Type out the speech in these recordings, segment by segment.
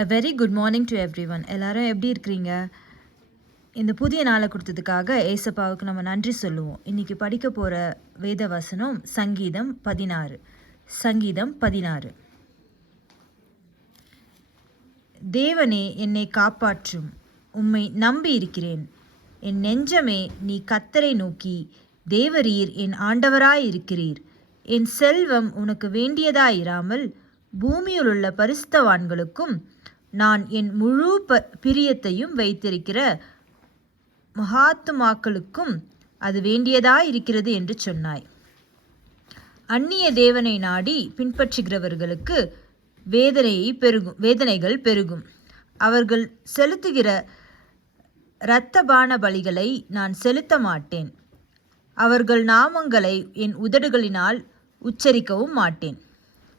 A very good morning to everyone. எல்லாரும் எப்படி இருக்கிறீங்க? இந்த புதிய நாளை கொடுத்ததுக்காக ஏசப்பாவுக்கு நம்ம நன்றி சொல்லுவோம். இன்னைக்கு படிக்க போகிற வேத வசனம் சங்கீதம் 16. தேவனே என்னை காப்பாற்றும், உம்மை நம்பி இருக்கிறேன். என் நெஞ்சமே நீ கர்த்தரை நோக்கி, தேவரீர் என் ஆண்டவராயிருக்கிறீர். என் செல்வம் உனக்கு வேண்டியதாயிராமல் பூமியில் உள்ள பரிசுத்தவான்களுக்கும் நான் என் முழு பிரியத்தையும் வைத்திருக்கிற மகாத்துமாக்களுக்கும் அது வேண்டியதாயிருக்கிறது என்று சொன்னாய். அந்நிய தேவனை நாடி பின்பற்றுகிறவர்களுக்கு வேதனைகள் பெருகும். அவர்கள் செலுத்துகிற இரத்தபான பலிகளை நான் செலுத்த மாட்டேன். அவர்கள் நாமங்களை என் உதடுகளினால் உச்சரிக்கவும் மாட்டேன்.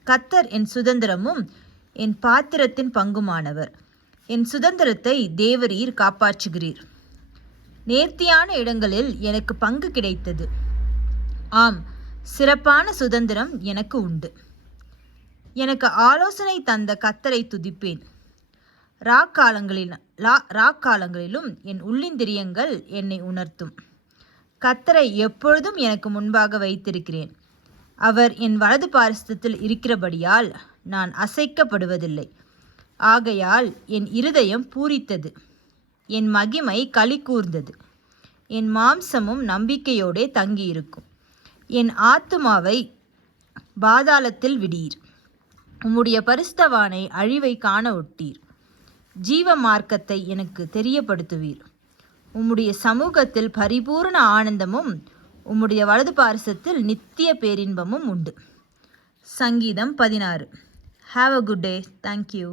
கர்த்தர் என் சுதந்திரமும் என் பாத்திரத்தின் பங்குமானவர். என் சுதந்திரத்தை தேவரீர் காப்பாற்றுகிறீர். நேர்த்தியான இடங்களில் எனக்கு பங்கு கிடைத்தது. ஆம், சிறப்பான சுதந்திரம் எனக்கு உண்டு. எனக்கு ஆலோசனை தந்த கர்த்தரை துதிப்பேன். ராக்காலங்களிலும் என் உள்ளிந்திரியங்கள் என்னை உணர்த்தும். கர்த்தரை எப்பொழுதும் எனக்கு முன்பாக வைத்திருக்கிறேன். அவர் என் வலது பாரிசத்தில் இருக்கிறபடியால் நான் அசைக்கப்படுவதில்லை. ஆகையால் என் இருதயம் பூரித்தது, என் மகிமை களி கூர்ந்தது. என் மாம்சமும் நம்பிக்கையோடே தங்கியிருக்கும். என் ஆத்துமாவை பாதாளத்தில் விடீர். உம்முடைய பரிசுத்தவானை அழிவை காண ஒட்டீர். ஜீவ மார்க்கத்தை எனக்கு தெரியப்படுத்துவீர். உம்முடைய சமூகத்தில் பரிபூர்ண ஆனந்தமும் உம்முடைய வலது பாரிசத்தில் நித்திய பேரின்பமும் உண்டு. சங்கீதம் 16. Have a good day. Thank you.